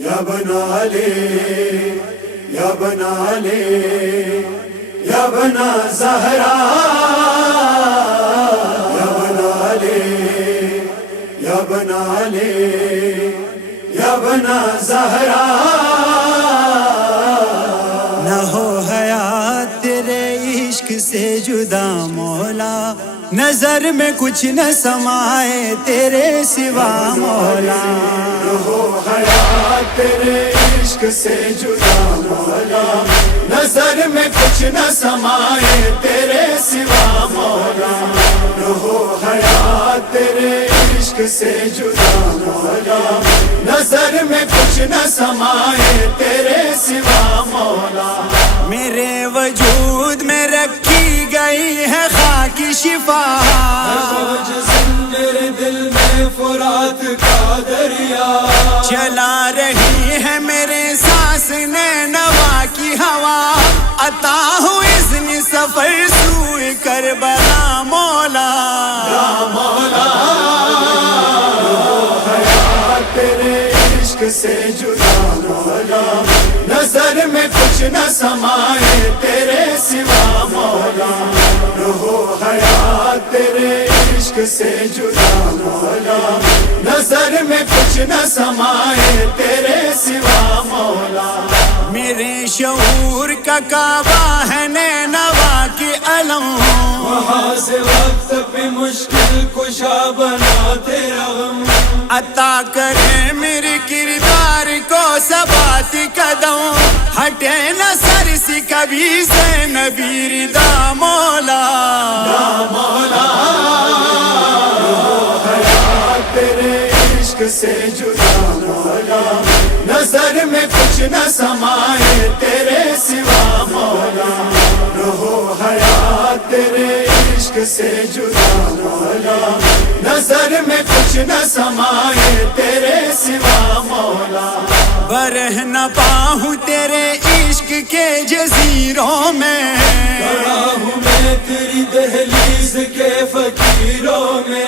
یا بنا لے یا بنا لے یا بنا زہرا یا بنا لے یا بنا لے یا بنا زہرا نہ ہو حیات تیرے عشق سے جدا مولا، نظر میں کچھ نہ سمائے تیرے سوا مولا، نہ ہو حیات تیرے عشق سے جدا مولا، نظر میں کچھ نہ سمائے تیرے سوا مولا، نہ ہو حیات تیرے عشق سے جدا مولا، نظر میں کچھ نہ سمائے تیرے سوا مولا۔ میرے وجود میں رکھی گئی ہے خاک شفا، میرے دل میں فرات کا دریا، چلا رہی ہے میرے سانس نینوا کی ہوا، عطا ہو اذن سفر سوئے کربلا مولا، یا مولا حیات تیرے عشق سے جدا مولا، نظر میں کچھ نہ سمائے تیرے سوا مولا، نہ ہو حیات تیرے عشق سے جدا مولا، نظر میں کچھ نہ سمائے تیرے سوا مولا۔ میرے شعور کا کعبہ ہے نینوا کی علم، وہاں سے وقت پہ مشکل کشا بنا تیرا غم، عطا کرے میرے کردار کو ثبات قدم، ہٹے نہ سر سے کبھی سے نبی رضا مولا، یا مولا حیات تیرے عشق سے جدا مولا، نظر میں کچھ نہ سمائے تیرے سوا مولا، نہ ہو حیات تیرے عشق سے جدا مولا، نظر میں کچھ نہ سمائے تیرے سوا مولا۔ برہ نہ پاؤں تیرے عشق کے جزیروں میں، کھڑا ہوں میں تیری دہلیز کے فقیروں میں،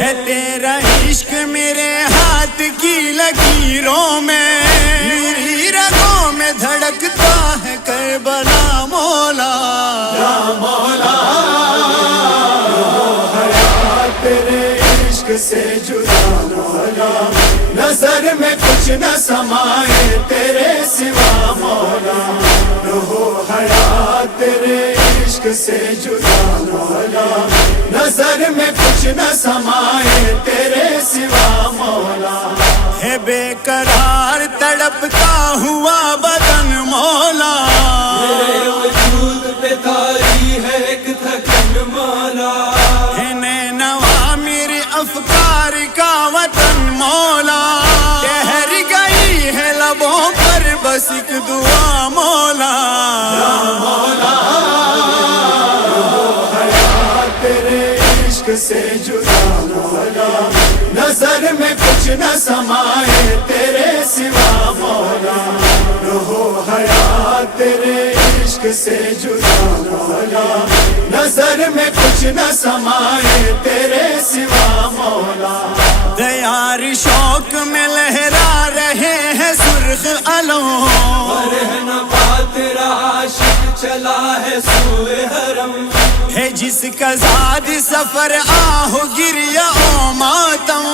ہے تیرا عشق میرے ہاتھ کی لکیروں میں، میری رگوں میں دھڑکتا ہے کربلا مولا، یا مولا حیات تیرے عشق سے جدا مولا، نظر میں کچھ نہ سمائے تیرے سوا مولا، نہ ہو حیات تیرے عشق سے جدا مولا، نظر میں کچھ نہ سمائے تیرے سوا مولا۔ ہے بے قرار تڑپتا ہوا بدن مولا، میرے وجود پہ تاری ہے ایک تھکن مولا، ہے نینوا میرے افکار کا وطن مولا، ٹھہر گئی ہے لبوں پر بس ایک دعا مولا، یا مولا حیات تیرے عشق سے جدا مولا، نظر میں کچھ نہ سمائے تیرے سوا مولا، نہ ہو حیات تیرے عشق سے جدا مولا، نظر میں کچھ نہ سمائے تیرے سوا مولا۔ دیار شوق میں لہرا رہے ہیں سرخ علم، رہنا پا تیرا عاشق چلا ہے سوئے حرم، ہے جس کا زاد سفر آہ گریا او ماتم،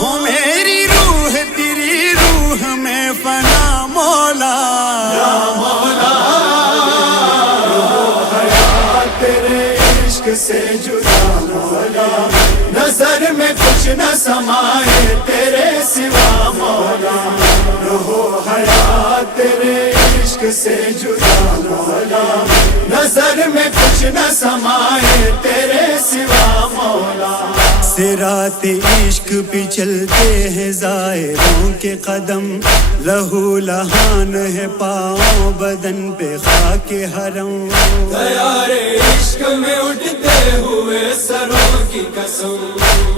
ہو میری روح تیری روح میں فنا مولا، یا مولا حیات تیرے عشق سے جدا مولا، نظر میں کچھ نہ سمائے تیرے سوا مولا، نہ ہو حیات تیرے عشق سے جدا مولا، نظر میں کچھ نہ سمائے تیرے سوا مولا۔ صراط عشق پہ چلتے ہیں زائروں کے قدم، لہو لہان ہے پاؤں بدن پہ خاک حرم، تیار عشق میں اٹھتے ہوئے سروں کی قسم،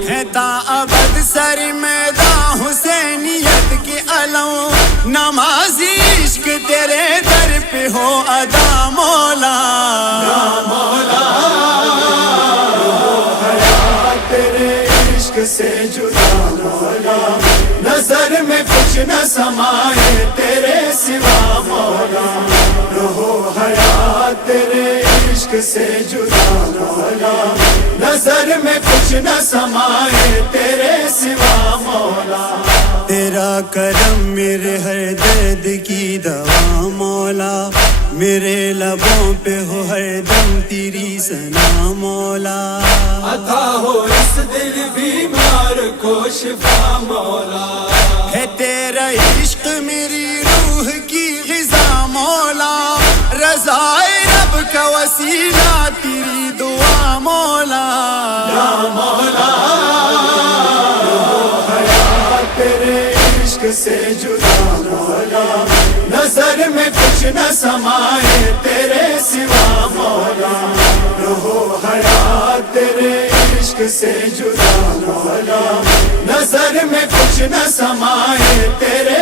ہے تا ابد سر میدان حسینیت کی علم، نمازی عشق تیرے در پہ ہو ادا مولا، یا مولا حیات تیرے عشق سے جدا مولا، نظر میں کچھ نہ سمائے تیرے سوا مولا، روح و حیات تیرے عشق سے جدا مولا، نظر میں کچھ نہ سمائے تیرے سوا مولا، تیرا کرم میرے ہر درد کی دوا مولا، میرے لبوں پہ ہو ہر دم تیری ثنا مولا، عطا ہو اس دل بیمار کو شفا مولا، ہے تیرا عشق میری روح کی غذا مولا، رضائے رب کا وسیلہ تیری دعا مولا، یا مولا حیات تیرے عشق سے جدا مولا، نظر میں کچھ نہ سمائے تیرے سوا مولا، روح و حیات تیرے عشق سے جدا مولا، نظر میں کچھ نہ سمائے تیرے